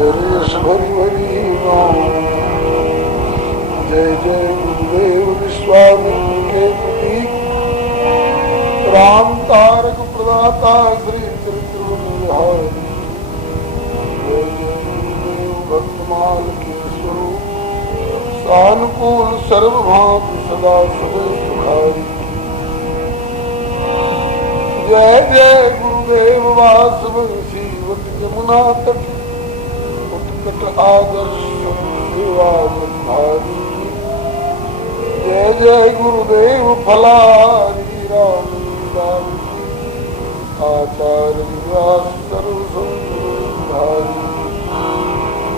रेश भरी भरी जय जय गुरुदेव विश्वामित्र के प्रतीक राम तारक प्रदाता श्री त्रिपुरारी जय जय गुरुदेव भक्तमाल के स्वरूप सानुकूल सर्वभाव सदा सदै सुखारी जय जय गुरुदेव वासवंशी यमुना तट उत्कट आदर्श भारी जय जय गुरुदेव फलारी राम आचार्य व्यास सर्वसंधारी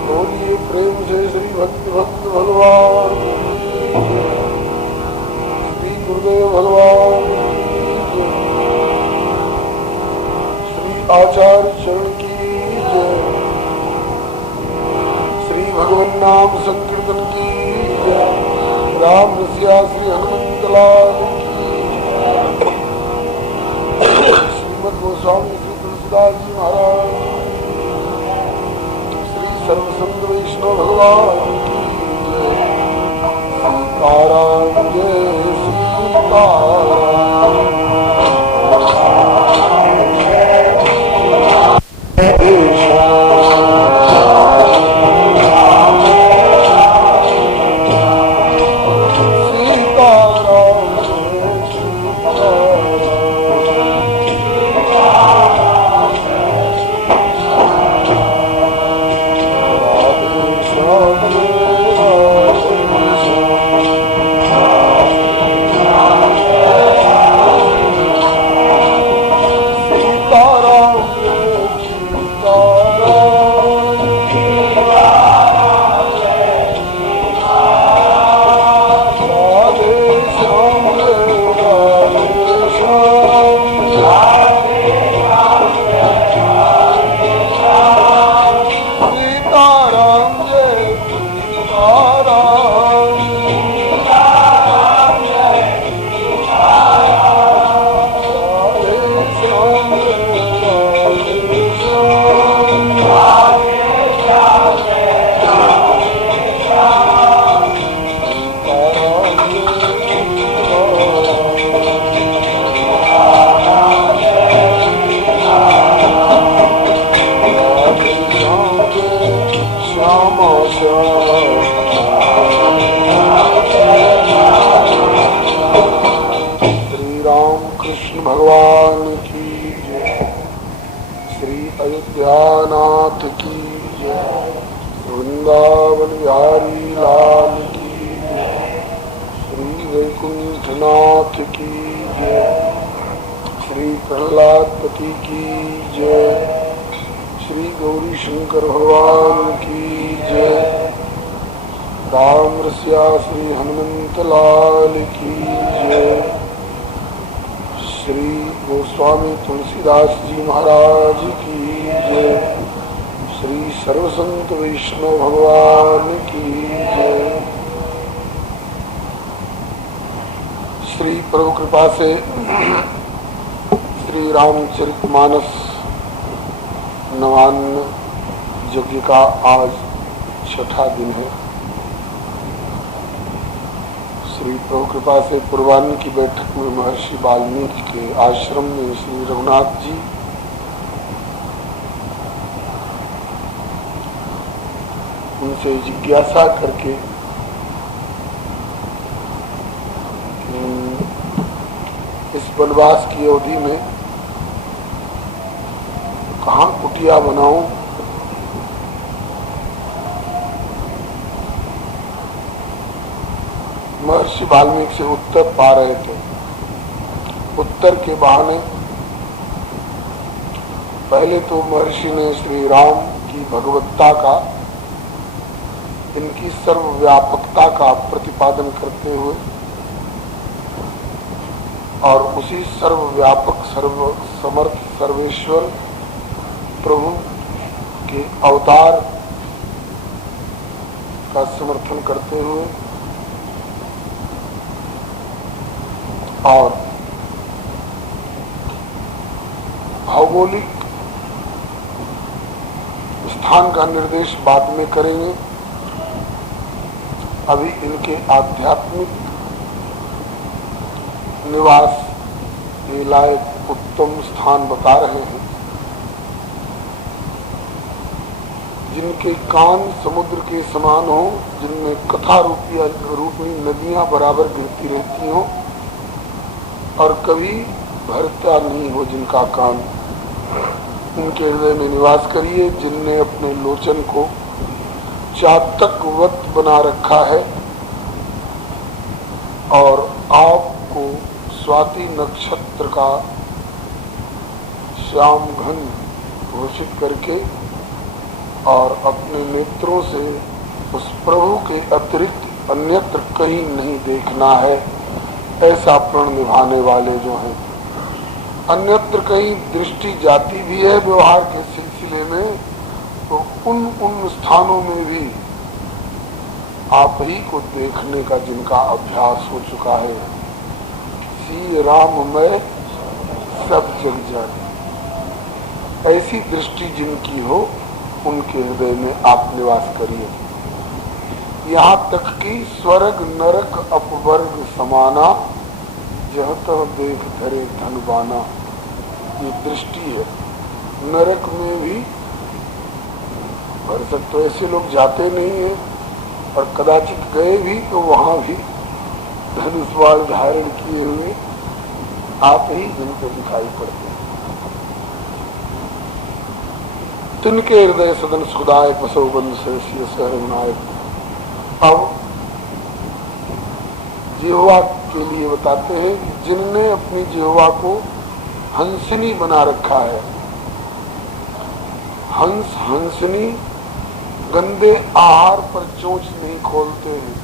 बोलिए प्रेम से श्री भक्त भक्त भगवान श्री गुरुदेव भगवान श्री आचार्य चरण की जय श्री भगवान नाम संकीर्तन की जय राम रसिया श्री हनुमंत लाल की श्रीमद गोस्वामी श्री तुलसीदास जी महाराज सर्वसंत वैष्णव भगवान की जय सीताराम जय सीताराम तुलसीदास जी महाराज की जय श्री सर्वसंत वैष्णव भगवान की जय। श्री प्रभु कृपा से श्री रामचरितमानस नवान्न यज्ञ का आज छठा दिन है। श्री प्रभु कृपा से पूर्वान्न की बैठक में महर्षि वाल्मीकि के आश्रम में श्री रघुनाथ जी उनसे जिज्ञासा करके इस वनवास की अवधि में कहाँ कुटिया बनाऊं, महर्षि वाल्मीकि से उत्तर पा रहे थे। उत्तर के बहाने पहले तो महर्षि ने श्री राम की भगवत्ता का, इनकी सर्वव्यापकता का प्रतिपादन करते हुए और उसी सर्वव्यापक सर्व समर्थ सर्वेश्वर प्रभु के अवतार का समर्थन करते हुए और भौगोलिक स्थान का निर्देश बाद में करेंगे। अभी इनके आध्यात्मिक निवास के लायक उत्तम स्थान बता रहे हैं, जिनके कान समुद्र के समान हो, जिनमें कथा रूपी नदियां बराबर गिरती रहती हो और कभी भरता नहीं हो जिनका कान, उनके हृदय में निवास करिए। जिनने अपने लोचन को चातकवत बना रखा है और आपको स्वाति नक्षत्र का श्याम घन घोषित करके और अपने नेत्रों से उस प्रभु के अतिरिक्त अन्यत्र कहीं नहीं देखना है, ऐसा प्रण निभाने वाले जो हैं। अन्यत्र कहीं दृष्टि जाती भी है व्यवहार के सिलसिले में, तो उन स्थानों में भी आप ही को देखने का जिनका अभ्यास हो चुका है, श्री राम में सब जग जाए, ऐसी दृष्टि जिनकी हो उनके हृदय में आप निवास करिए। यहाँ तक कि स्वर्ग नरक अपवर्ग समाना, यह तो देख धरे धनवाना, ये दृष्टि है। नरक में भी भर सकते, तो ऐसे लोग जाते नहीं हैं, और कदाचित गए भी तो वहां भी धनुष बाण धारण किए हुए आप ही जिनको दिखाई पड़ते हैं। तिनके हृदय सदन सुखदायक बसोबंद से नायक। अब जिह्वा के लिए बताते हैं कि जिनने अपनी जिह्वा को हंसनी बना रखा है। हंस हंसनी गंदे आहार पर चोंच नहीं खोलते हैं,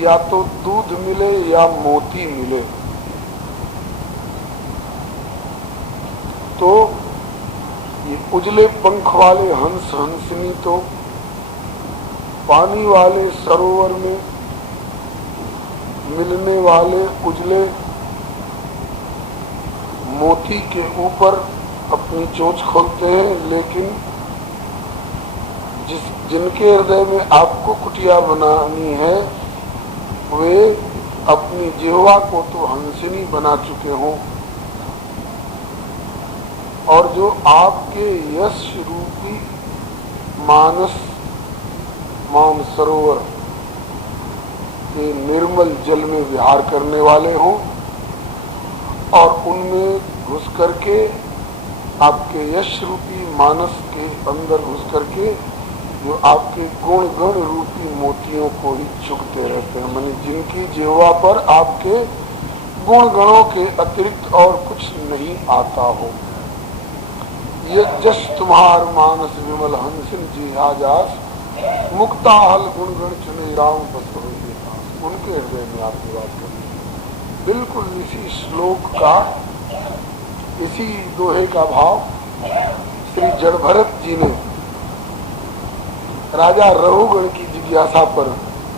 या तो दूध मिले या मोती मिले। तो ये उजले पंख वाले हंस हंसनी तो पानी वाले सरोवर में मिलने वाले उजले मोती के ऊपर अपनी चोंच खोलते हैं, लेकिन जिनके हृदय में आपको कुटिया बनानी है, वे अपनी जिह्वा को तो हंसिनी बना चुके हों, और जो आपके यश रूपी मान सरोवर के निर्मल जल में विहार करने वाले हों, और उनमें घुस करके आपके यश रूपी मानस के अंदर घुस करके जो आपके गुण गण रूपी मोतियों को ही चुगते रहते हैं, माने जिनकी जिह्वा पर आपके गुण गणों के अतिरिक्त और कुछ नहीं आता हो। ये जस तुम्हार मानस विमल हंसिन जिहाजास, मुक्ता हल गुण गण चुने राम बस उनके हृदय में आप निवास करें। बिल्कुल इसी श्लोक का, इसी दोहे का भाव श्री जड़भरत जी ने राजा रघुगण की जिज्ञासा पर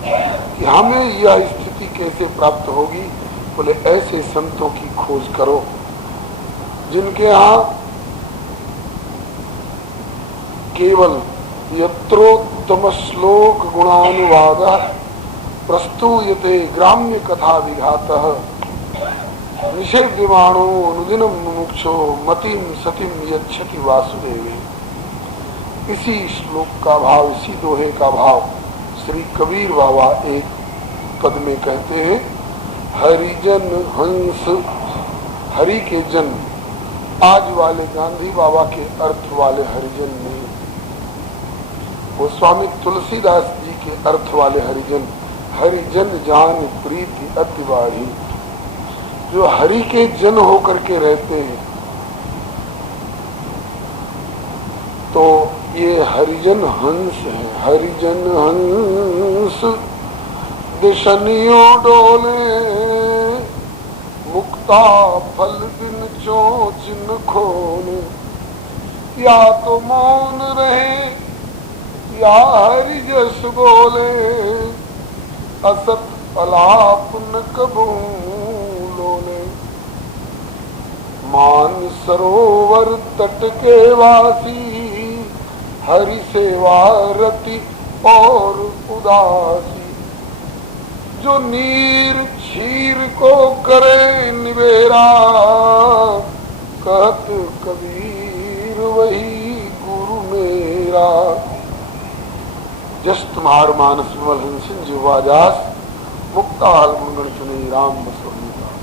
कि हमें यह स्थिति कैसे प्राप्त होगी, बोले ऐसे संतों की खोज करो जिनके यहाँ केवल यत्रोत्तम श्लोक गुणानुवाद प्रस्तूयते ग्राम्य कथा विघातः निषेध्यमाणो अनुदिनम मुमुक्षो मतिम सतिम यच्छति वासुदेवे। इसी श्लोक का भाव, इसी दोहे का भाव श्री कबीर बाबा एक पद में कहते हैं, हरिजन हंस, हरि के जन, आज वाले गांधी बाबा के अर्थ वाले हरिजन नहीं, वो स्वामी तुलसीदास जी के अर्थ वाले हरिजन। हरिजन जान प्रीति अति बाढ़ी, जो हरि के जन होकर के रहते हैं, तो ये हरिजन हंस है। हरिजन हंस दिशनियों डोले, मुक्ता फल बिन चोंच न खोले, या तो मौन रहे या हरि जस बोले, असत अलाप न कबू लोले। मान सरोवर तट के वासी, हरि सेवा रति और उदासी। जो नीर क्षीर को करे निवेरा, कहत कबीर वही गुरु मेरा। जस तुम्हार मानस विमल हंसिन जीवाजास, मुक्ताल गुणगण चुने राम बसवनीदास।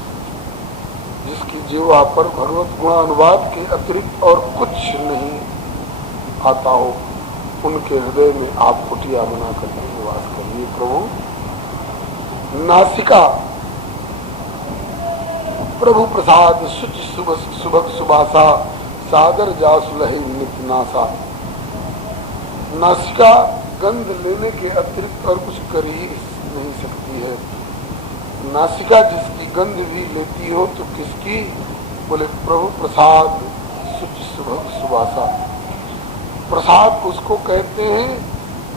जिसकी जीवा पर भगवत गुणानुवाद के अतिरिक्त और कुछ नहीं आता हो, उनके हृदय में आप कुटिया बना करके निवास करिए प्रभु। नासिका प्रभु प्रसाद सुच सुभग सुबासा, सादर जासुलहि नित नासा। नासिका गंध लेने के अतिरिक्त और कुछ कर ही नहीं सकती है। नासिका जिसकी गंध भी लेती हो तो किसकी? बोले प्रभु प्रसाद सुच सुभग सुबासा। प्रसाद उसको कहते हैं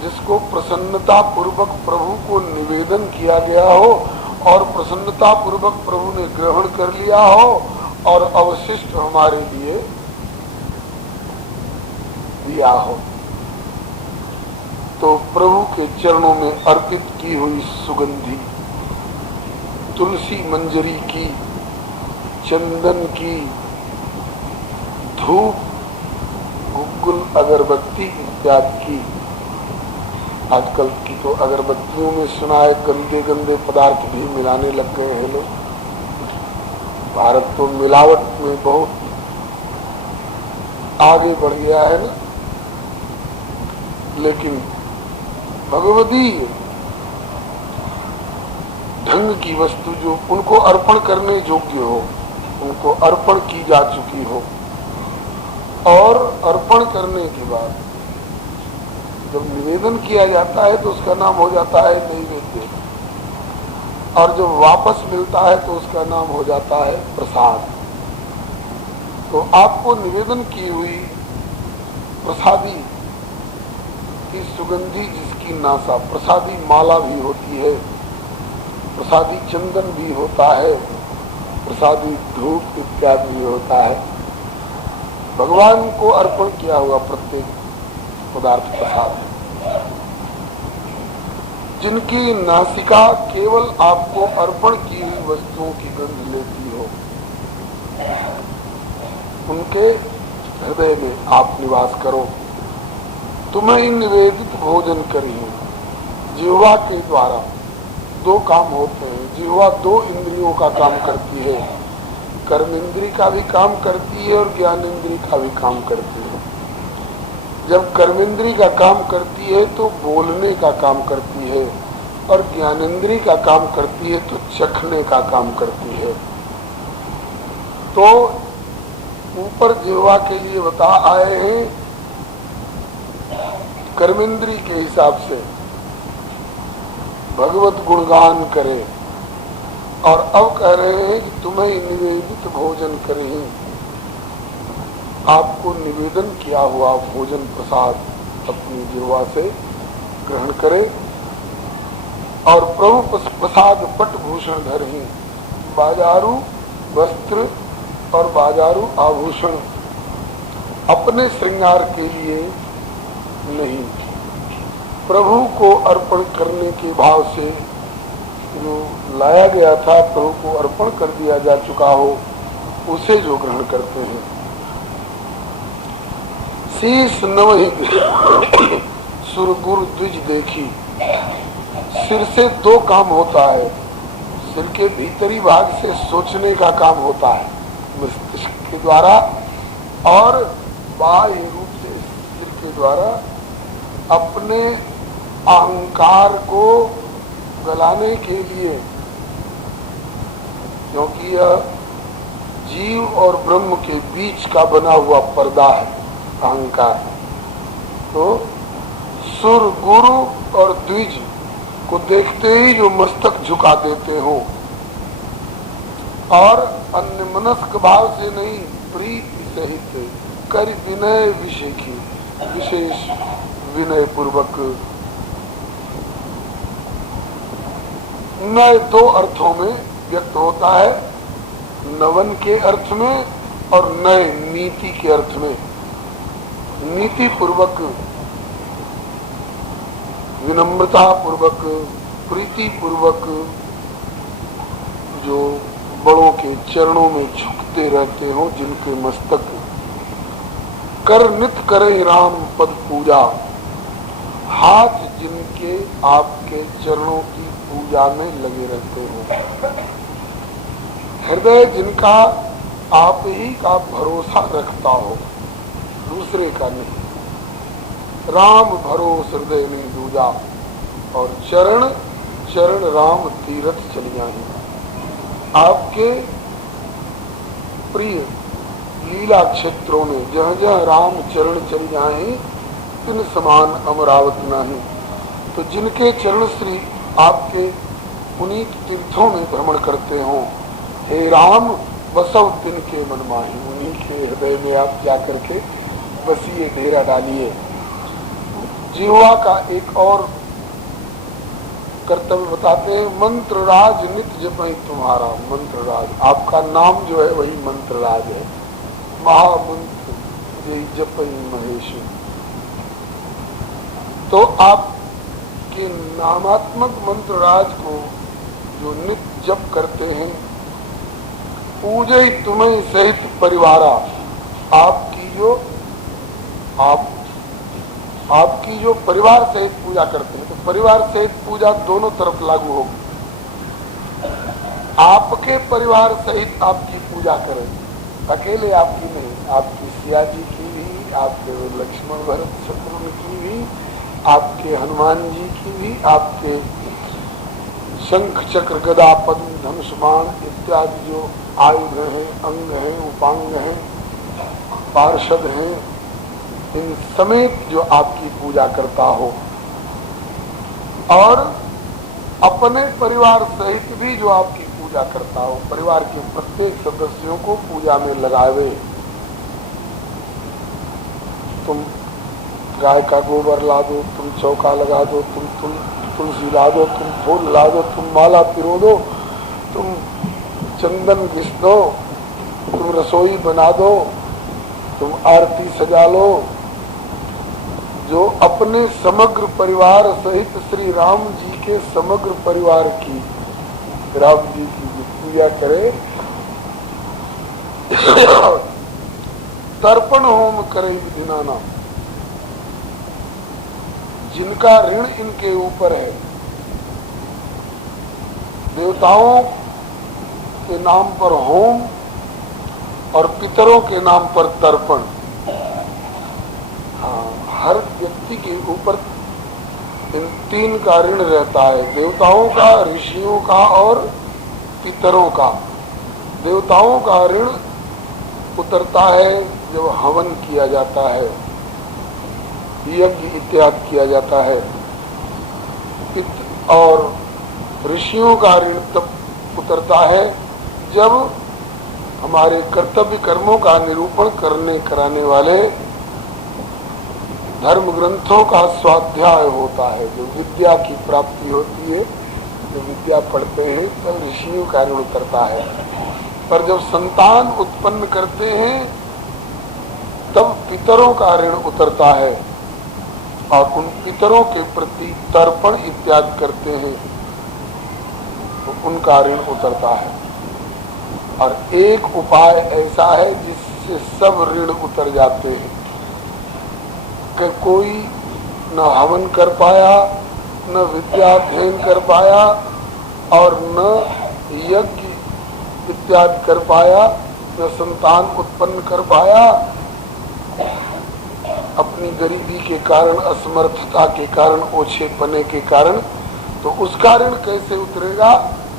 जिसको प्रसन्नता पूर्वक प्रभु को निवेदन किया गया हो और प्रसन्नता पूर्वक प्रभु ने ग्रहण कर लिया हो और अवशिष्ट हमारे लिए दिया हो। तो प्रभु के चरणों में अर्पित की हुई सुगंधी, तुलसी मंजरी की, चंदन की, धूप, गुग्गुल, अगरबत्ती इत्यादि की। आजकल की तो अगरबत्तियों में सुना है गंदे गंदे पदार्थ भी मिलाने लग गए हैं लोग। भारत तो मिलावट में बहुत आगे बढ़ गया है ना, लेकिन भगवती ढंग की वस्तु जो उनको अर्पण करने योग्य हो, उनको अर्पण की जा चुकी हो और अर्पण करने के बाद जब निवेदन किया जाता है तो उसका नाम हो जाता है नैवेद्य, और जब वापस मिलता है तो उसका नाम हो जाता है प्रसाद। तो आपको निवेदन की हुई प्रसादी की सुगंधी जिसकी नासा, प्रसादी माला भी होती है, प्रसादी चंदन भी होता है, प्रसादी धूप इत्यादि भी होता है। भगवान को अर्पण किया हुआ प्रत्येक पदार्थ प्रसाद है। जिनकी नासिका केवल आपको अर्पण की हुई वस्तुओं की गंध लेती हो, उनके हृदय में आप निवास करो। तुम्हें निवेदित भोजन करिए। जिह्वा के द्वारा दो काम होते हैं। जिह्वा दो इंद्रियों का काम करती है, कर्म इंद्री का भी काम करती है और ज्ञान इंद्री का भी काम करती है। जब कर्मेंद्री का काम करती है तो बोलने का काम करती है और ज्ञानेंद्री का काम करती है तो चखने का काम करती है। तो ऊपर जिह्वा के लिए बता आए हैं कर्मेंद्री के हिसाब से भगवत गुणगान करे, और अब कह रहे हैं कि तुम्हें निवेदित भोजन करें। आपको निवेदन किया हुआ भोजन प्रसाद अपनी जिह्वा से ग्रहण करे और प्रभु प्रसाद पट भूषण धरहि। बाजारू वस्त्र और बाजारू आभूषण अपने श्रृंगार के लिए नहीं, प्रभु को अर्पण करने के भाव से जो लाया गया था, प्रभु को अर्पण कर दिया जा चुका हो, उसे जो ग्रहण करते हैं। शीश नवहि सुर गुरु द्विज देखी। सिर से दो काम होता है। सिर के भीतरी भाग से सोचने का काम होता है मस्तिष्क के द्वारा, और बाह्य रूप से सिर के द्वारा अपने अहंकार को गलाने के लिए, क्योंकि यह जीव और ब्रह्म के बीच का बना हुआ पर्दा है अहंकार। तो सुर गुरु और द्विज को देखते ही जो मस्तक झुका देते हो, और अन्य मनस्क भाव से नहीं, प्रीति सहित कर विनय विषेखी, विशेष विनय पूर्वक। नय दो अर्थों में व्यक्त होता है, नवन के अर्थ में और नए नीति के अर्थ में नीति पूर्वक, विनम्रता पूर्वक, प्रीति पूर्वक जो बड़ों के चरणों में झुकते रहते हो, जिनके मस्तक कर नित करे राम पद पूजा, हाथ जिनके आपके चरणों की पूजा में लगे रहते हो, हृदय जिनका आप ही का भरोसा रखता हो, दूसरे का नहीं, राम भरोस हृदय नहीं दूजा, और चरण चरण राम तीरथ चलिया ही। आपके प्रिय लीला क्षेत्रों में जहाँ जहाँ राम चरण चल जाए तिन समान अमरावत नहीं। तो जिनके चरण श्री आपके पुनीत तीर्थों में भ्रमण करते हो, हे राम बसव तिन के मन माही, उन्हीं के हृदय में आप जाकर के बसिए, डेरा डालिए। जीवा का एक और कर्तव्य बताते हैं, मंत्र राज नित जपहि तुम्हारा। मंत्र राज, आपका नाम जो है वही मंत्र राज है, महामंत्र यही जपहि महेश। तो आपके नामात्मक मंत्र राज को जो नित्य जप करते हैं, पूजे तुम्हें सहित परिवारा, आपकी जो परिवार सहित पूजा करते हैं, तो परिवार सहित पूजा दोनों तरफ लागू होगी। आपके परिवार सहित आपकी पूजा करें, अकेले आपकी नहीं, आपकी सिया जी की भी, आपके लक्ष्मण भरत शत्रुघ्न की भी, आपके हनुमान जी की भी, आपके शंख चक्र गदा पद्म धनुष बाण इत्यादि जो आयुध हैं, अंग हैं, उपांग हैं, पार्षद हैं, इन समेत जो आपकी पूजा करता हो, और अपने परिवार सहित भी जो आपकी पूजा करता हो, परिवार के प्रत्येक सदस्यों को पूजा में लगावे। तुम गाय का गोबर ला दो, तुम चौका लगा दो, तुम तुलसी ला दो, तुम फूल ला दो, तुम माला पिरो दो, तुम चंदन घिस दो, तुम रसोई बना दो, तुम आरती सजा लो। जो अपने समग्र परिवार सहित श्री राम जी के समग्र परिवार की, राम जी की पूजा करे, तर्पण होम करे विधिनाना, जिनका ऋण इनके ऊपर है, देवताओं के नाम पर होम और पितरों के नाम पर तर्पण। हाँ, हर व्यक्ति के ऊपर इन तीन का ऋण रहता है, देवताओं का, ऋषियों का और पितरों का। देवताओं का ऋण उतरता है जब हवन किया जाता है, यज्ञ इत्यादि किया जाता है, और ऋषियों का ऋण तब उतरता है जब हमारे कर्तव्य कर्मों का निरूपण कराने वाले धर्म ग्रंथों का स्वाध्याय होता है, जो विद्या की प्राप्ति होती है, जो विद्या पढ़ते हैं तब ऋषियों का ऋण उतरता है। पर जब संतान उत्पन्न करते हैं तब पितरों का ऋण उतरता है, और उन पितरों के प्रति तर्पण इत्यादि करते हैं तो उनका ऋण उतरता है। और एक उपाय ऐसा है जिससे सब ऋण उतर जाते हैं, कि कोई न हवन कर पाया, न विद्या अध्ययन कर पाया, और न यज्ञ इत्यादि कर पाया, न संतान उत्पन्न कर पाया, अपनी गरीबी के कारण, असमर्थता के कारण, ओछेपने के कारण, तो उसका ऋण कैसे उतरेगा?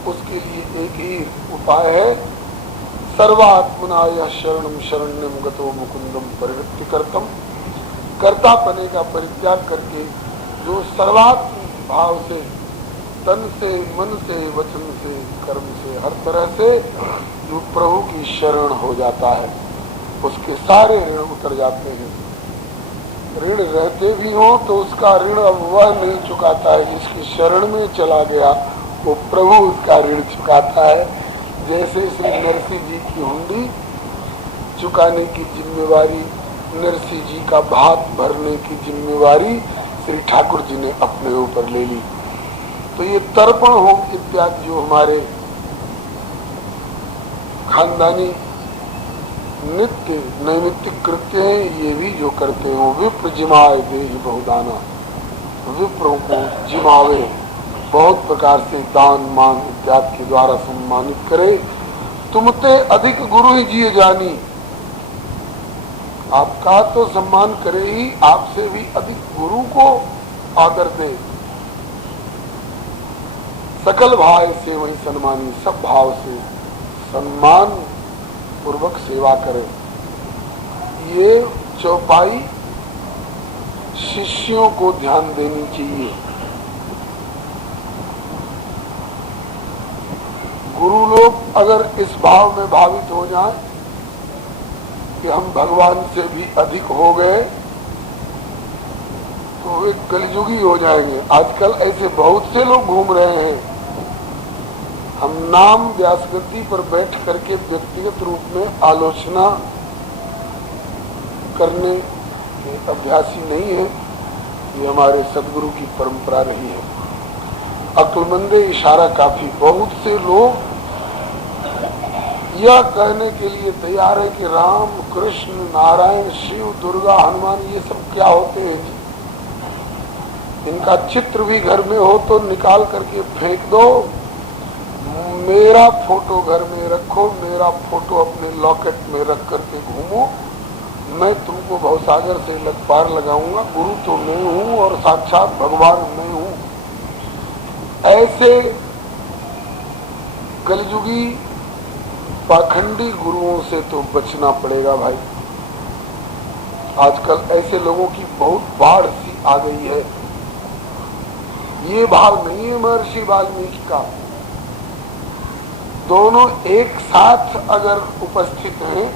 उसके लिए एक ही उपाय है, सर्वात्मना यह शरणम शरण्यम गतो मुकुंदम परिवृत्ति करतम। कर्ता पने का परित्याग करके जो सर्वात्म भाव से, तन से, मन से, वचन से, कर्म से, हर तरह से जो प्रभु की शरण हो जाता है, उसके सारे ऋण उतर जाते हैं। ऋण रहते भी हो तो उसका ऋण अब वह नहीं चुकाता है, जिसकी शरण में चला गया वो प्रभु उसका ऋण चुकाता है। जैसे श्री नरसिंह जी की हुंडी चुकाने की जिम्मेवारी, नरसिंह जी का भात भरने की जिम्मेवारी श्री ठाकुर जी ने अपने ऊपर ले ली। तो ये तर्पण होम इत्यादि जो हमारे खानदानी नित्य नैमित्तिक कृत्य हैं, ये भी जो करते हो विप्र जिमाए दे बहुदाना, विप्रों को जिमावे बहुत प्रकार से दान मान इत्यादि के द्वारा सम्मानित करे। तुमते अधिक गुरु ही जिए जानी, आपका तो सम्मान करे ही, आपसे भी अधिक गुरु को आदर दे। सकल भाव से वही सम्मानी, सब भाव से सम्मान पूर्वक सेवा करे। ये चौपाई शिष्यों को ध्यान देनी चाहिए। गुरु लोग अगर इस भाव में भावित हो जाएं कि हम भगवान से भी अधिक हो गए तो वे कलयुगी हो जाएंगे। आजकल ऐसे बहुत से लोग घूम रहे हैं। हम नाम व्यासगद्दी पर बैठ करके व्यक्तिगत रूप में आलोचना करने के अभ्यासी नहीं है। ये हमारे सदगुरु की परंपरा रही है। अक्लमंदे इशारा काफी। बहुत से लोग यह कहने के लिए तैयार है कि राम कृष्ण नारायण शिव दुर्गा हनुमान ये सब क्या होते हैं जी। इनका चित्र भी घर में हो तो निकाल करके फेंक दो, मेरा फोटो घर में रखो, मेरा फोटो अपने लॉकेट में रख करके घूमो, मैं तुमको भवसागर से पार लगाऊंगा। गुरु तो मैं हूं और साक्षात भगवान मैं हूं। ऐसे कलयुगी पाखंडी गुरुओं से तो बचना पड़ेगा भाई। आजकल ऐसे लोगों की बहुत बाढ़ सी आ गई है। ये भाव नहीं है महर्षि वाल्मीकि का। दोनों एक साथ अगर उपस्थित हैं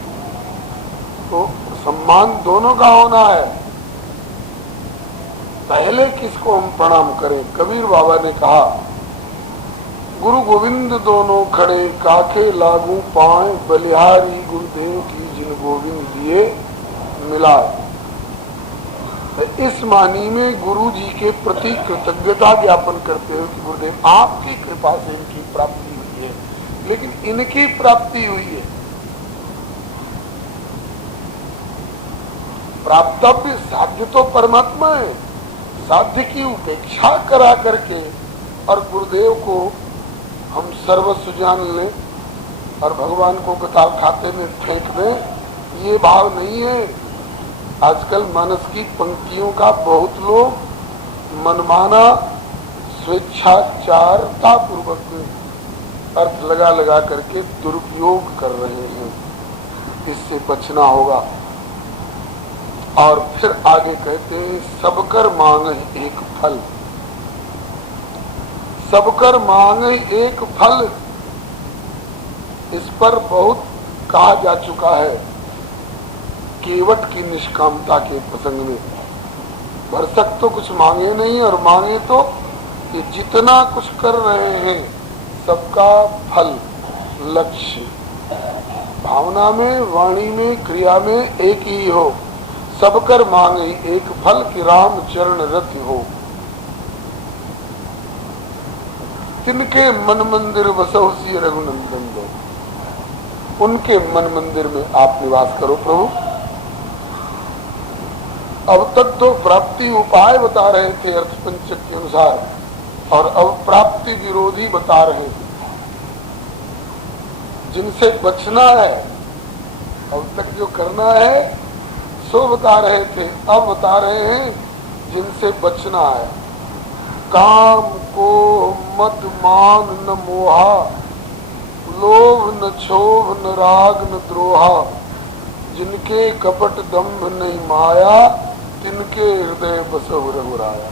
तो सम्मान दोनों का होना है। पहले किसको हम प्रणाम करें? कबीर बाबा ने कहा, गुरु गोविंद दोनों खड़े काखे लागू पाए, बलिहारी गुरुदेव की जिन गोविंद दिए मिलाए। इस मानी में गुरु जी के प्रति कृतज्ञता ज्ञापन करते हुए कि गुरुदेव आपकी कृपा से इनकी प्राप्ति हुई है, लेकिन इनकी प्राप्ति हुई है। प्राप्तव्य साध्य तो परमात्मा है। साध्य की उपेक्षा करा करके और गुरुदेव को हम सर्वस्व जान लें और भगवान को गताल खाते में फेंक दें, ये भाव नहीं है। आजकल मानस की पंक्तियों का बहुत लोग मनमाना स्वेच्छाचारता पूर्वक अर्थ लगा लगा करके दुरुपयोग कर रहे हैं। इससे बचना होगा। और फिर आगे कहते हैं, सबकर मांग एक फल, सबकर मांग एक फल। इस पर बहुत कहा जा चुका है केवट की निष्कामता के प्रसंग में। भरसक तो कुछ मांगे नहीं, और मांगे तो कि जितना कुछ कर रहे हैं सबका फल, लक्ष्य भावना में, वाणी में, क्रिया में एक ही हो। सबकर मांगे एक फल कि राम चरण रति हो। तिनके मन मंदिर बसो सिय रघुनंदन दो। उनके मन मंदिर में आप निवास करो प्रभु। अब तक तो प्राप्ति उपाय बता रहे थे अर्थ पंचक के अनुसार, और अब प्राप्ति विरोधी बता रहे हैं जिनसे बचना है। अब तक जो करना है सो बता रहे थे, अब बता रहे हैं जिनसे बचना है। काम को मद मान न मोहा, लोभ न क्षोभ न राग न द्रोहा। जिनके कपट दंभ नहीं माया, तिनके हृदय बसहु रघुराया।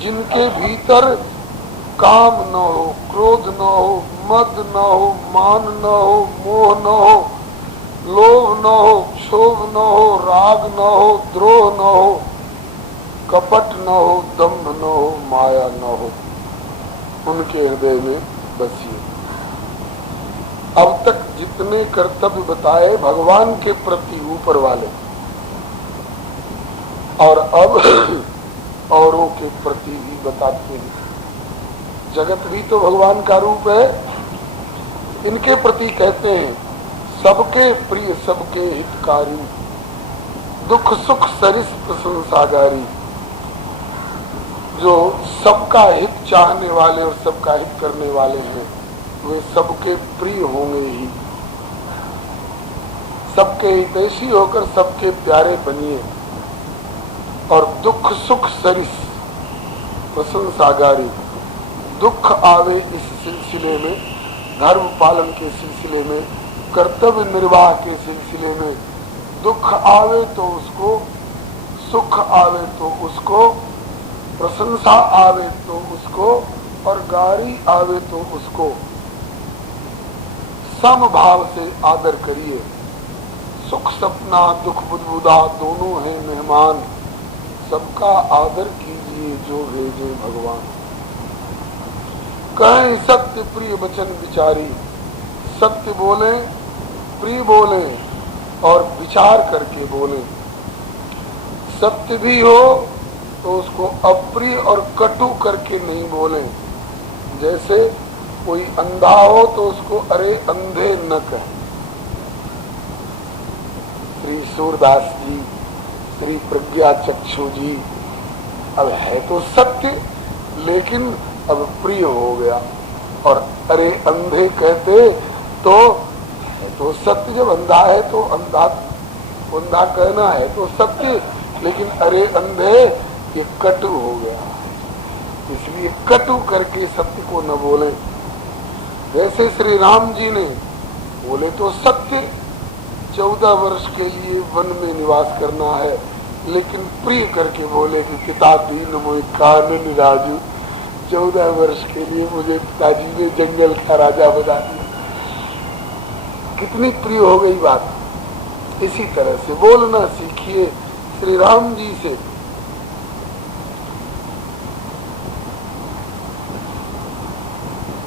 जिनके भीतर काम न हो, क्रोध न हो, मद न हो, मान न हो, मोह न हो, लोभ न हो, क्षोभ न हो, राग न हो, द्रोह न हो, कपट न हो, दंभ न हो, माया न हो, उनके हृदय में बसिए। अब तक जितने कितने कर्तव्य बताए भगवान के प्रति ऊपर वाले, और अब औरों के प्रति भी बताते हैं। जगत भी तो भगवान का रूप है। इनके प्रति कहते हैं सबके प्रिय सबके हितकारी, दुख सुख सरिस प्रशंसागारी। जो सबका हित चाहने वाले और सबका हित करने वाले हैं वे सबके प्रिय होंगे ही। सबके हितैषी होकर सबके प्यारे बनिए। और दुख सुख सरिस प्रशंसागारी, दुख आवे इस सिलसिले में, धर्म पालन के सिलसिले में, कर्तव्य निर्वाह के सिलसिले में, दुख आवे तो उसको, सुख आवे तो उसको, प्रशंसा आवे तो उसको, और गारी आवे तो उसको समभाव से आदर करिए। सुख सपना दुख बुदबुदा दोनों हैं मेहमान, सबका आदर कीजिए जो भेजे भगवान। कहें सत्य प्रिय वचन विचारी, सत्य बोले प्रिय बोले और विचार करके बोले। सत्य भी हो तो उसको अप्रिय और कटु करके नहीं बोले। जैसे कोई अंधा हो तो उसको अरे अंधे न कहें। श्री सूरदास जी, श्री प्रज्ञा चक्षु जी, अब है तो सत्य लेकिन अब प्रिय हो गया। और अरे अंधे कहते तो है तो सत्य, जब अंधा है तो अंधा कहना है तो सत्य, लेकिन अरे अंधे ये कटु हो गया, इसलिए कटु करके सत्य को न बोले। जैसे श्री राम जी ने बोले तो सत्य, 14 वर्ष के लिए वन में निवास करना है, लेकिन प्रिय करके बोले कि पिता दीन मोहि कानन राजू, 14 वर्ष के लिए मुझे पिताजी ने जंगल का राजा बना दिया। कितनी प्रिय हो गई बात। इसी तरह से बोलना सीखिए श्री राम जी से।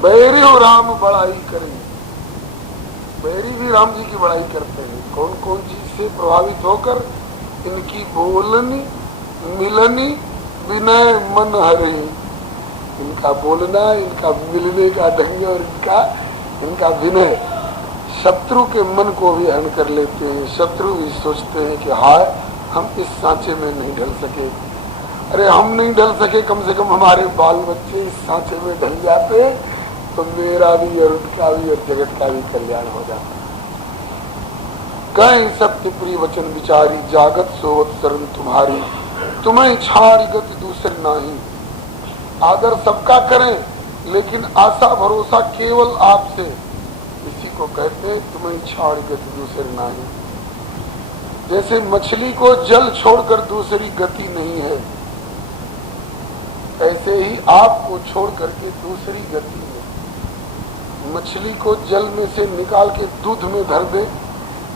बैरी हो राम बड़ाई करें, बैरी भी राम जी की बड़ाई करते हैं। कौन कौन चीज से प्रभावित होकर? इनकी बोलनी मिलनी विनय मन हरे, इनका बोलना, इनका मिलने का ढंग और इनका विनय शत्रु के मन को भी हरण कर लेते हैं। शत्रु भी सोचते हैं कि हाय हम इस सांचे में नहीं ढल सके। अरे हम नहीं ढल सके, कम से कम हमारे बाल बच्चे इस सांचे में ढल जाते तो मेरा भी और उनका भी और जगत का भी कल्याण हो जाता। कहीं सत्य प्रिय वचन विचारी, जागत सोवत शरण तुम्हारी, तुम्हें छाड़ी गति दूसरे नाही। आदर सबका करें लेकिन आशा भरोसा केवल आपसे, इसी को कहते तुम्हें छाड़ी गति दूसरे नाही। जैसे मछली को जल छोड़कर दूसरी गति नहीं है, ऐसे ही आपको छोड़ करके दूसरी गति नहीं। मछली को जल में से निकाल के दूध में धर दे,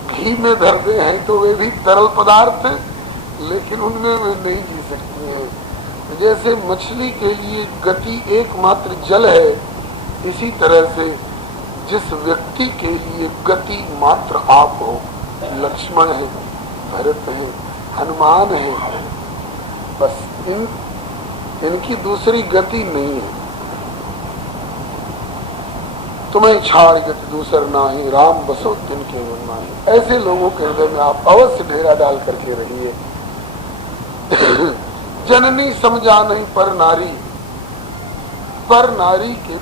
घी में धर दे हैं तो वे भी तरल पदार्थ हैं, लेकिन उनमें वे नहीं जी सकती हैं। जैसे मछली के लिए गति एकमात्र जल है, इसी तरह से जिस व्यक्ति के लिए गति मात्र आप हो, लक्ष्मण है, भरत है, हनुमान है, बस इनकी दूसरी गति नहीं है। तुम्हें छाड़ गति दूसर नाही, राम बसो तिनके मन माही। ऐसे लोगों के हृदय में आप अवश्य डेरा डाल करके रहिए। जननी समझा नहीं पर नारी के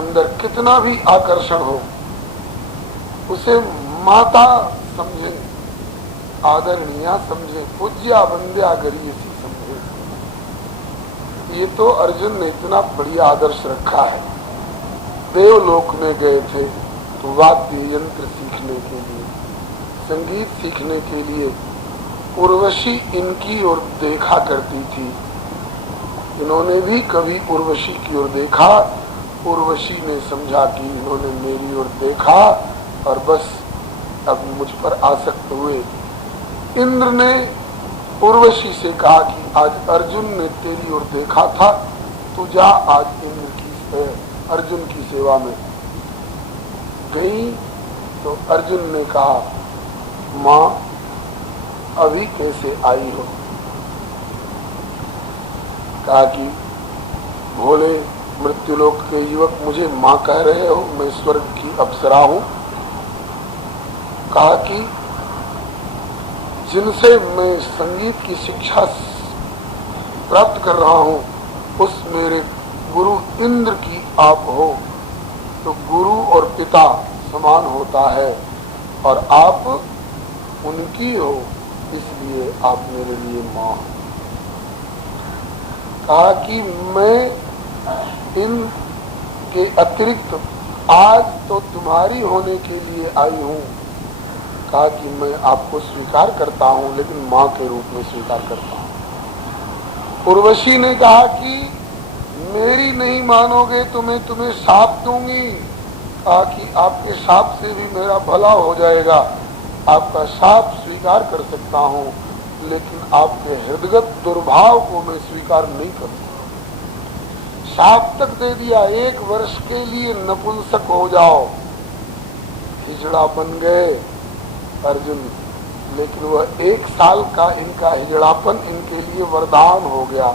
अंदर कितना भी आकर्षण हो, उसे माता समझे, आदरणीय समझे, पूज्या वंद्या गरीयसी समझे। ये तो अर्जुन ने इतना बढ़िया आदर्श रखा है। देवलोक में गए थे तो वाद्य यंत्र सीखने के लिए, संगीत सीखने के लिए उर्वशी इनकी ओर देखा करती थी। इन्होंने भी कभी उर्वशी की ओर देखा, उर्वशी ने समझा कि इन्होंने मेरी ओर देखा और बस अब मुझ पर आसक्त हुए। इंद्र ने उर्वशी से कहा कि आज अर्जुन ने तेरी ओर देखा था, तू जा आज इंद्र की अर्जुन की सेवा में। गई तो अर्जुन ने कहा, माँ अभी कैसे आई हो? कहा कि भोले मृत्युलोक के युवक मुझे माँ कह रहे हो, मैं स्वर्ग की अप्सरा हूँ। कहा कि जिनसे मैं संगीत की शिक्षा प्राप्त कर रहा हूँ उस मेरे गुरु इंद्र की आप हो, तो गुरु और पिता समान होता है और आप उनकी हो, इसलिए आप मेरे लिए माँ हो। कहा कि मैं इनके अतिरिक्त आज तो तुम्हारी होने के लिए आई हूँ। कहा कि मैं आपको स्वीकार करता हूँ, लेकिन माँ के रूप में स्वीकार करता हूँ। उर्वशी ने कहा कि मेरी नहीं मानोगे तो मैं तुम्हें शाप दूंगी। कहा कि आपके शाप से भी मेरा भला हो जाएगा, आपका शाप स्वीकार कर सकता हूँ, लेकिन आपके हृदयगत दुर्भाव को मैं स्वीकार नहीं कर सकता। शाप तक दे दिया, 1 वर्ष के लिए नपुंसक हो जाओ। हिजड़ा बन गए अर्जुन, लेकिन वह 1 साल का इनका हिजड़ापन इनके लिए वरदान हो गया।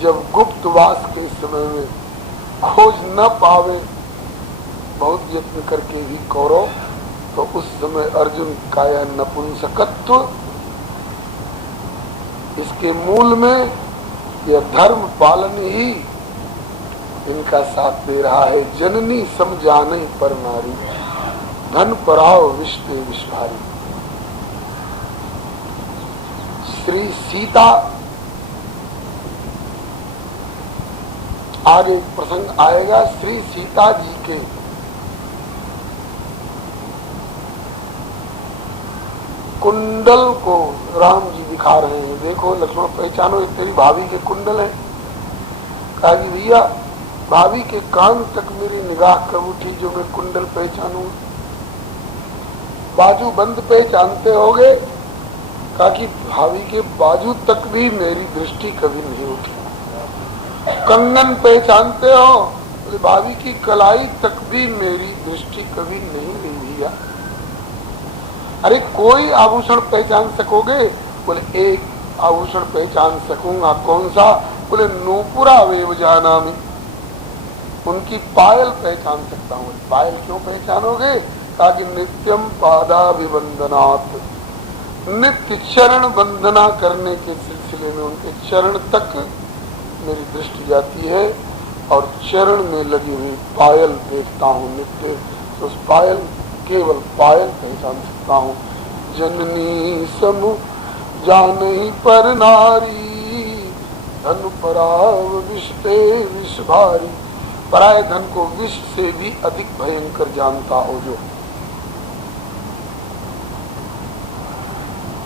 जब गुप्तवास के समय में खोज न पावे, बहुत यत्न करके भी कौरव, तो उस समय अर्जुन का यह नपुंसकत्व, इसके मूल में यह धर्म पालन ही इनका साथ दे रहा है। जननी समझाने पर नारी, धन पराव विषते विष भारी। श्री सीता, आगे प्रसंग आएगा, श्री सीता जी के कुंडल को राम जी दिखा रहे हैं। देखो लक्ष्मण, पहचानो ये तेरी भाभी के कुंडल है। कहा कि भैया भाभी के कान तक मेरी निगाह कब उठी जो मैं कुंडल पहचानूं? बाजू बंद पहचानते होगे? कहा कि भाभी के बाजू तक भी मेरी दृष्टि कभी नहीं उठी। कंगन पहचानते हो? बोले भाभी की कलाई तक भी मेरी दृष्टि कभी नहीं गई भैया। अरे कोई आभूषण पहचान सकोगे? बोले एक आभूषण पहचान सकूंगा। कौन सा? बोले नूपुरा वेव जानामि, उनकी पायल पहचान सकता हूँ। पायल क्यों पहचानोगे? ताकि नित्यम पादाभिवंदनात्, नित्य चरण वंदना करने के सिलसिले में उनके चरण तक मेरी दृष्टि जाती है और चरण में लगी हुई पायल देखता हूँ नित्य, तो उस पायल, केवल पायल पहचान सकता हूँ। जननी समु जानहि पर नारी, धन पराव विषते विष भारी। पराय धन को विष से भी अधिक भयंकर जानता हो जो,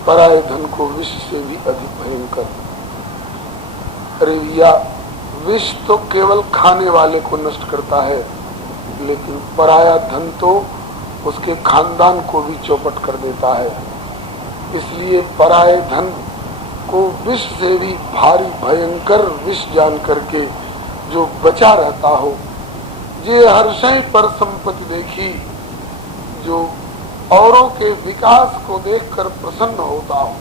पराय धन को विष से भी अधिक भयंकर। अरे भैया, विष तो केवल खाने वाले को नष्ट करता है, लेकिन पराया धन तो उसके खानदान को भी चौपट कर देता है। इसलिए पराये धन को विष से भी भारी भयंकर विष जान करके जो बचा रहता हो, जे हर्षय पर संपत्ति देखी, जो औरों के विकास को देखकर प्रसन्न होता हो,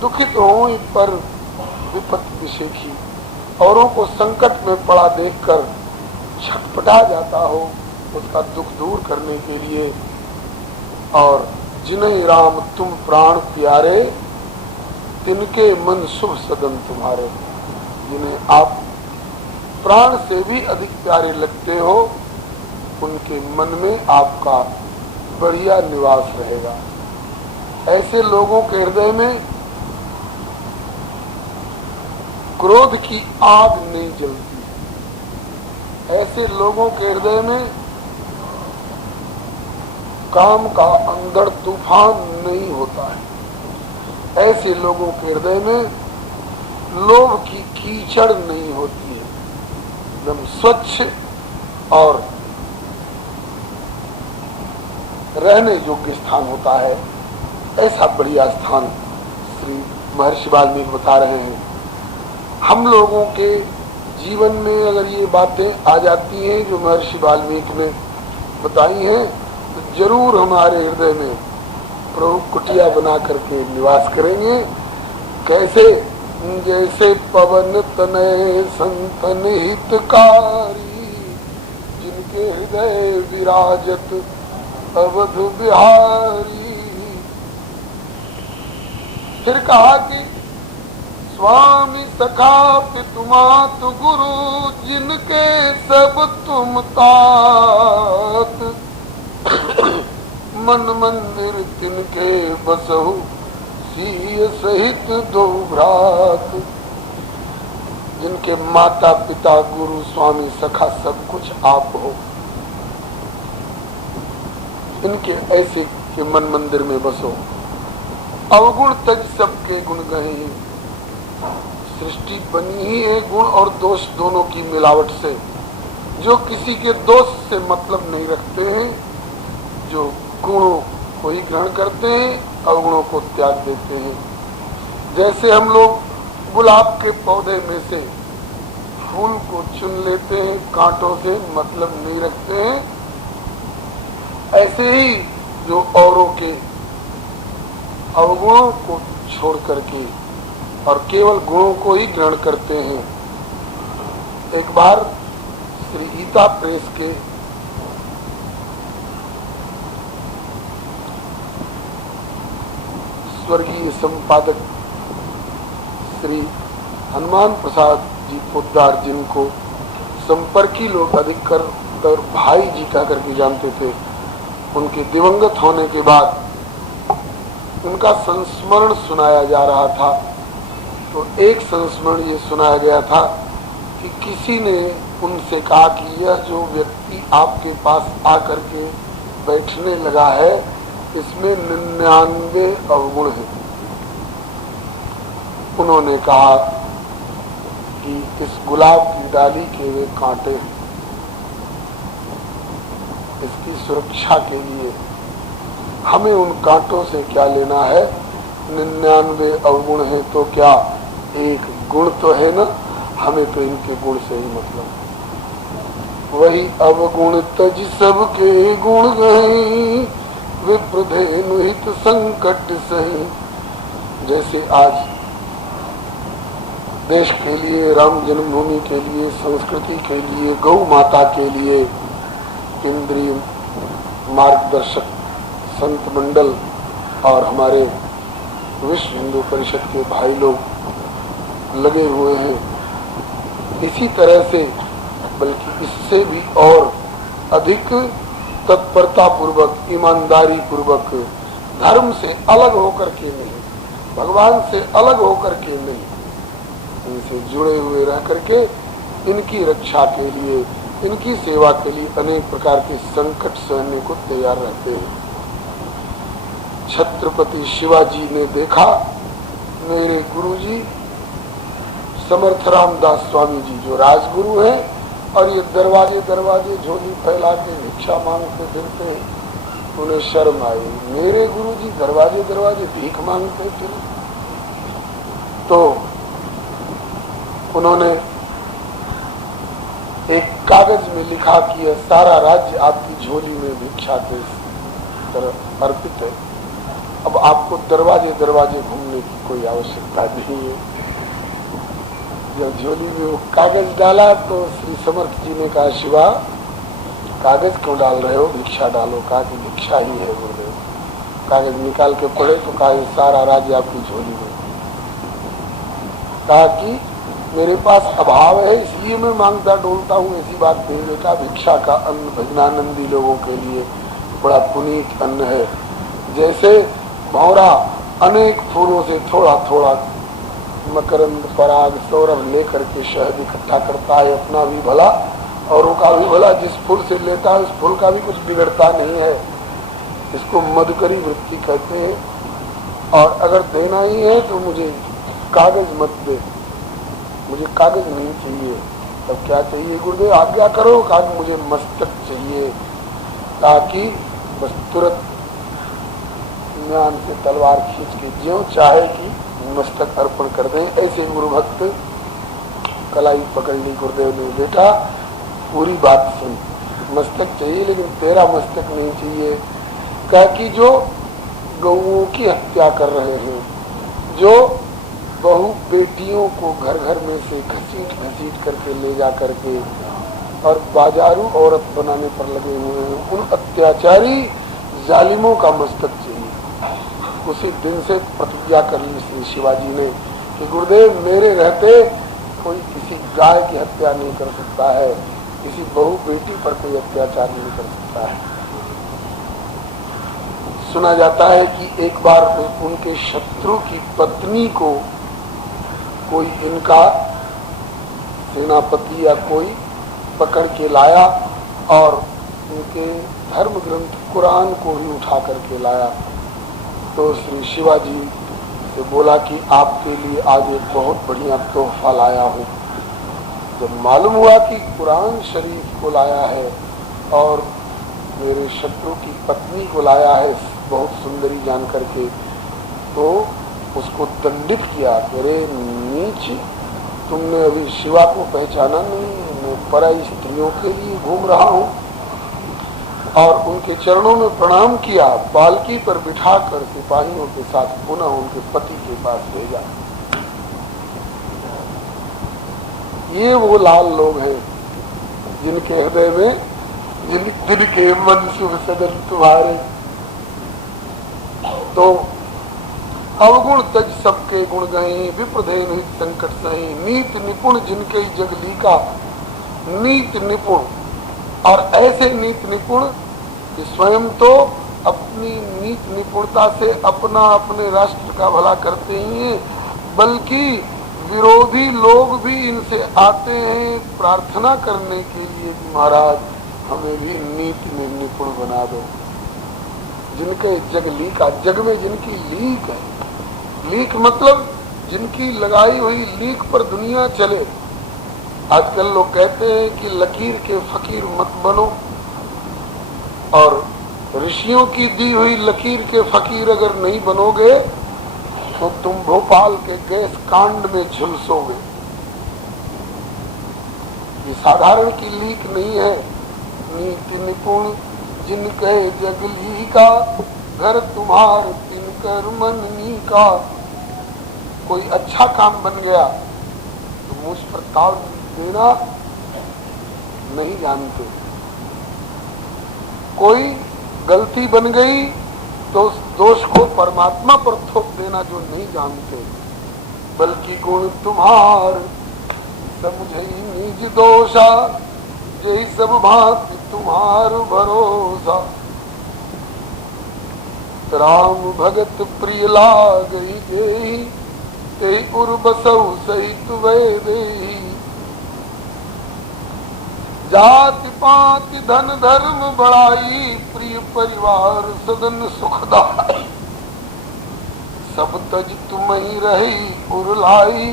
दुखित हो पर विपत्ति विषेखी, औरों को संकट में पड़ा देखकर छटपटा जाता हो उसका दुख दूर करने के लिए। और जिन्हें राम तुम प्राण प्यारे, तिनके मन शुभ सदन तुम्हारे। जिन्हें आप प्राण से भी अधिक प्यारे लगते हो, उनके मन में आपका बढ़िया निवास रहेगा। ऐसे लोगों के हृदय में क्रोध की आग नहीं जलती, ऐसे लोगों के हृदय में काम का अंधड़ तूफान नहीं होता है, ऐसे लोगों के हृदय में लोभ की कीचड़ नहीं होती है, एकदम स्वच्छ और रहने योग्य स्थान होता है। ऐसा बढ़िया स्थान श्री महर्षि वाल्मीकि बता रहे हैं। हम लोगों के जीवन में अगर ये बातें आ जाती हैं जो महर्षि वाल्मीकि ने बताई हैं तो जरूर हमारे हृदय में प्रभु कुटिया बना करके निवास करेंगे। कैसे? जैसे पवन तनय संतन हितकारी, जिनके हृदय विराजत अवध बिहारी। फिर कहा कि स्वामी सखा पितुमात गुरु, जिनके सब तुम तात। मन मंदिर तिनके बसहु, सीय सहित दो भ्रात। जिनके माता पिता गुरु स्वामी सखा सब कुछ आप हो, इनके ऐसे के मन मंदिर में बसो। अवगुण तज सबके गुण गहे। सृष्टि बनी ही है गुण और दोष दोनों की मिलावट से। जो किसी के दोष से मतलब नहीं रखते हैं, जो गुणों को ही ग्रहण करते हैं, अवगुणों को त्याग देते हैं। जैसे हम लोग गुलाब के पौधे में से फूल को चुन लेते हैं, कांटों से मतलब नहीं रखते हैं, ऐसे ही जो औरों के अवगुणों को छोड़ करके और केवल गुणों को ही ग्रहण करते हैं। एक बार श्री गीता प्रेस के स्वर्गीय संपादक श्री हनुमान प्रसाद जी पोद्दार, जिनको संपर्की लोग अधिकतर भाई जी कह करके जानते थे, उनके दिवंगत होने के बाद उनका संस्मरण सुनाया जा रहा था। तो एक संस्मरण ये सुनाया गया था कि किसी ने उनसे कहा कि यह जो व्यक्ति आपके पास आकर के बैठने लगा है, इसमें 99 अवगुण है। उन्होंने कहा कि इस गुलाब की डाली के वे कांटे हैं, इसकी सुरक्षा के लिए हमें उन कांटों से क्या लेना है। 99 अवगुण है तो क्या एक गुण तो है ना, हमें तो इनके गुण से ही मतलब। वही अवगुण तज सबके गुण गए, विप्रधेनु हित संकट सही। जैसे आज देश के लिए, राम जन्मभूमि के लिए, संस्कृति के लिए, गौ माता के लिए केंद्रीय मार्गदर्शक संत मंडल और हमारे विश्व हिंदू परिषद के भाई लोग लगे हुए हैं, इसी तरह से बल्कि इससे भी और अधिक तत्परता पूर्वक, ईमानदारी पूर्वक, धर्म से अलग होकर के नहीं, भगवान से अलग होकर के नहीं, इनसे जुड़े हुए रह करके इनकी रक्षा के लिए, इनकी सेवा के लिए अनेक प्रकार के संकट सहने को तैयार रहते हैं। छत्रपति शिवाजी ने देखा मेरे गुरुजी समर्थ रामदास स्वामी जी जो राजगुरु हैं, और ये दरवाजे दरवाजे झोली फैला के भिक्षा मांगते फिरते हैं। उन्हें शर्म आई, मेरे गुरुजी दरवाजे दरवाजे भीख मांगते फिर। तो उन्होंने एक कागज में लिखा कि यह सारा राज्य आपकी झोली में भिक्षा के तरह अर्पित है, अब आपको दरवाजे दरवाजे घूमने की कोई आवश्यकता नहीं है। जब झोली में वो कागज डाला तो श्री समर्थ जी ने कहा, शिवा कागज क्यों डाल रहे हो, भिक्षा डालो। कहा कि भिक्षा ही है गुरुदेव। कागज निकाल के पढ़े तो कहा ये सारा राज्य आपकी झोली में। कहा कि मेरे पास अभाव है इसलिए मैं मांगता डोलता हूँ, ऐसी बात नहीं। बेटा भिक्षा का अन्न भजनानंदी लोगों के लिए बड़ा पुनीत अन्न है। जैसे भौरा अनेक फूलों से थोड़ा थोड़ा मकरंद पराग सौरभ लेकर के शहद इकट्ठा करता है, अपना भी भला औरों का भी भला। जिस फूल से लेता है उस फूल का भी कुछ बिगड़ता नहीं है। इसको मधुकरी वृत्ति कहते हैं। और अगर देना ही है तो मुझे कागज मत दे, मुझे कागज नहीं चाहिए। तब क्या चाहिए गुरुदेव, आज्ञा करो। कहा मुझे मस्तक चाहिए, ताकि बस तुरंत ज्ञान से तलवार खींच के ज्यों चाहे कि मस्तक अर्पण कर दें। ऐसे गुरु भक्त कलाई पकड़ ली गुरुदेव ने, बेटा पूरी बात सुन। मस्तक चाहिए लेकिन तेरा मस्तक नहीं चाहिए। कहा कि जो गौओं की हत्या कर रहे हैं, जो बहू बेटियों को घर घर में से घसीट घसीट करके ले जा करके और बाजारू औरत बनाने पर लगे हुए हैं, उन अत्याचारी जालिमों का मस्तक चाहिए। उसी दिन से प्रतिज्ञा कर ली श्री शिवाजी ने कि गुरुदेव मेरे रहते कोई किसी गाय की हत्या नहीं कर सकता है, किसी बहू बेटी पर कोई अत्याचार नहीं कर सकता है। सुना जाता है कि एक बार उनके शत्रु की पत्नी को कोई इनका सेनापति या कोई पकड़ के लाया और उनके धर्म ग्रंथ कुरान को ही उठा करके लाया। तो श्री शिवाजी से बोला कि आपके लिए आज एक बहुत बढ़िया तोहफा लाया हूँ। जब मालूम हुआ कि कुरान शरीफ को लाया है और मेरे शत्रु की पत्नी को लाया है बहुत सुंदरी जान करके, तो उसको दंडित किया। अरे नीच, तुमने अभी शिवा को पहचाना नहीं, मैं पराई स्त्रियों के लिए घूम रहा हूँ। और उनके चरणों में प्रणाम किया, पालकी पर बिठाकर सिपाहियों के साथ पुनः उनके पति के पास भेजा। ये वो लाल लोग हैं जिनके हृदय में, जिनके मन शुभ सदन तुम्हारे। तो अवगुण तज सबके गुण गए, विप्रधेन हित संकट सही, नीत निपुण जिनके जग लीका, नीत निपुण। और ऐसे नीत निपुण कि स्वयं तो अपनी नीत निपुणता से अपने राष्ट्र का भला करते ही हैं, बल्कि विरोधी लोग भी इनसे आते हैं प्रार्थना करने के लिए कि महाराज हमें भी नीति में निपुण बना दो। जिनके जग लीका, जग में जिनकी लीक है, लीक मतलब जिनकी लगाई हुई लीक पर दुनिया चले। आजकल लोग कहते हैं कि लकीर के फकीर मत बनो, और ऋषियों की दी हुई लकीर के फकीर अगर नहीं बनोगे तो तुम भोपाल के गैस कांड में झुलसोगे। ये साधारण की लीक नहीं है। नीति निपुण जिनके जग लीका, घर तुम्हार तिनकर मननी का। कोई अच्छा काम बन गया तो मुझ पर ताव देना नहीं जानते, कोई गलती बन गई तो उस दोष को परमात्मा पर थोप देना जो नहीं जानते, बल्कि गुण तुम्हार समझे निज दोषा, जय सब भांति तुम्हार भरोसा। राम भगत प्रिय लागई गई, ते उर बसऊ सहित वे देही। जाति पाति धन धर्म बढ़ाई, प्रिय परिवार सदन सुखदाई। सब तज तुम्ही रही उरलाई,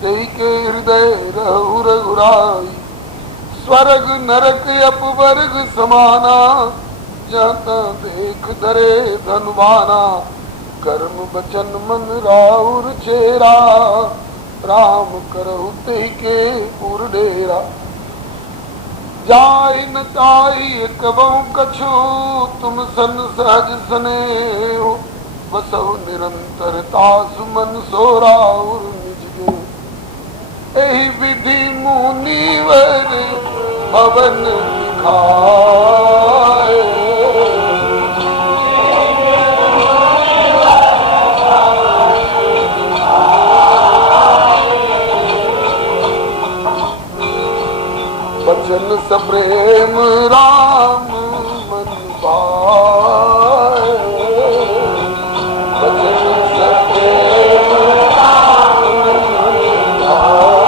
तेई के हृदय रहु रघुराई। स्वर्ग नरक अपवर्ग समाना, जहाँ देख धरे धनुवाना। कर्म बचन मन राउर चेरा, राम करहु तेई के उर डेरा। जाय न ताई कबहु कछु, तुम सन सहज स्नेह। बसहु निरंतर तासु मन सोराउर निज गे। एहि विधि मुनिवर भवन दिखाए। बचन सप्रेम राम मन पाए। बचन सप्रेम राम मन पाए।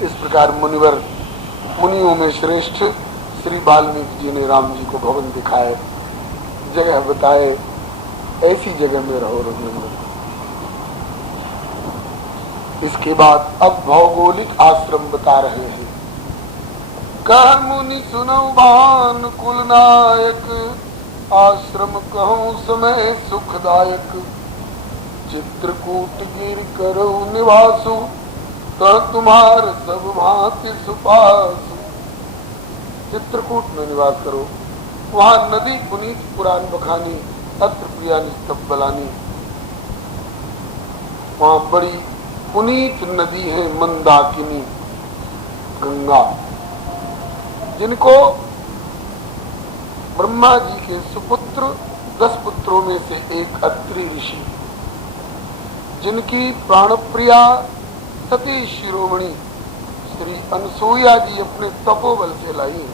इस प्रकार मुनियों में श्रेष्ठ श्री वाल्मीकि जी ने राम जी को भवन दिखाए, जगह बताए, ऐसी जगह में रहो रघुनंदन। इसके बाद अब भौगोलिक आश्रम बता रहे हैं। कह मुनि सुनौ भान कुल नायक, आश्रम कहूँ समय सुखदायक। चित्रकूट गिर करऊ निवासु, तो तुम्हार सब भांति सुपास, चित्रकूट में निवास करो। वहां नदी पुनीत पुराण बखानी, अत्र प्रिया निस्तब बलानी। वहां बड़ी पुनीत नदी है मंदाकिनी, गंगा, जिनको ब्रह्मा जी के सुपुत्र 10 पुत्रों में से एक अत्रि ऋषि, जिनकी प्राणप्रिया सती शिरोमणि श्री अनसुईया जी अपने तपोबल से लाई।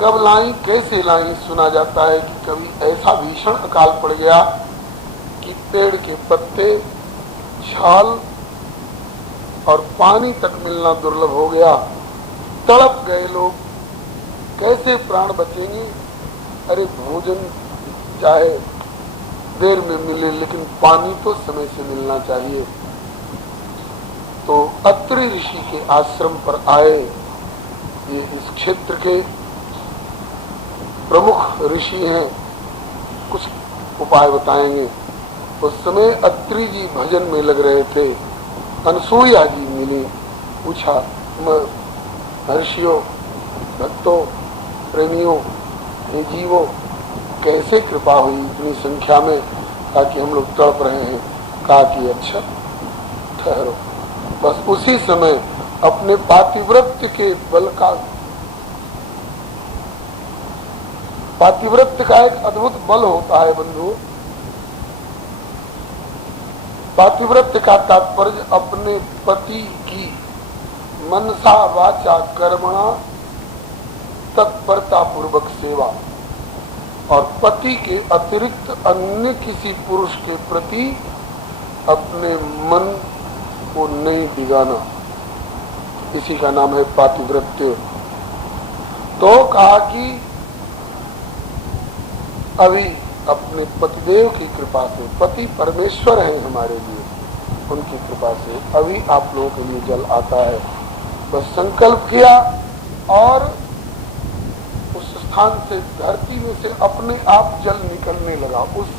कब लाई, कैसे लाई, सुना जाता है कि कभी ऐसा भीषण अकाल पड़ गया कि पेड़ के पत्ते, छाल और पानी तक मिलना दुर्लभ हो गया। तड़प गए लोग, कैसे प्राण बचेंगे। अरे भोजन चाहे देर में मिले, लेकिन पानी तो समय से मिलना चाहिए। तो अत्रि ऋषि के आश्रम पर आए। ये इस क्षेत्र के प्रमुख ऋषि हैं, कुछ उपाय बताएंगे। उस समय अत्रि जी भजन में लग रहे थे। अनसुईया जी मिली, पूछा, महर्षियों, भक्तों, प्रेमियों, ये जीवों, कैसे कृपा हुई इतनी संख्या में, ताकि हम लोग तड़प रहे हैं। कहा कि अच्छा ठहरो। बस उसी समय अपने पातिव्रत्य के बल का, पातिव्रत्य का एक अद्भुत बल होता है बंधु। पातिव्रत्य का तात्पर्य अपने पति की मनसा वाचा कर्मणा तत्परता पूर्वक सेवा, और पति के अतिरिक्त अन्य किसी पुरुष के प्रति अपने मन को नहीं बिगाना, इसी का नाम है पातिव्रत्य। तो कहा कि अभी अपने पतिदेव की कृपा से, पति परमेश्वर हैं हमारे लिए, उनकी कृपा से अभी आप लोगों के लिए जल आता है। बस संकल्प किया और उस स्थान से, धरती में से अपने आप जल निकलने लगा। उस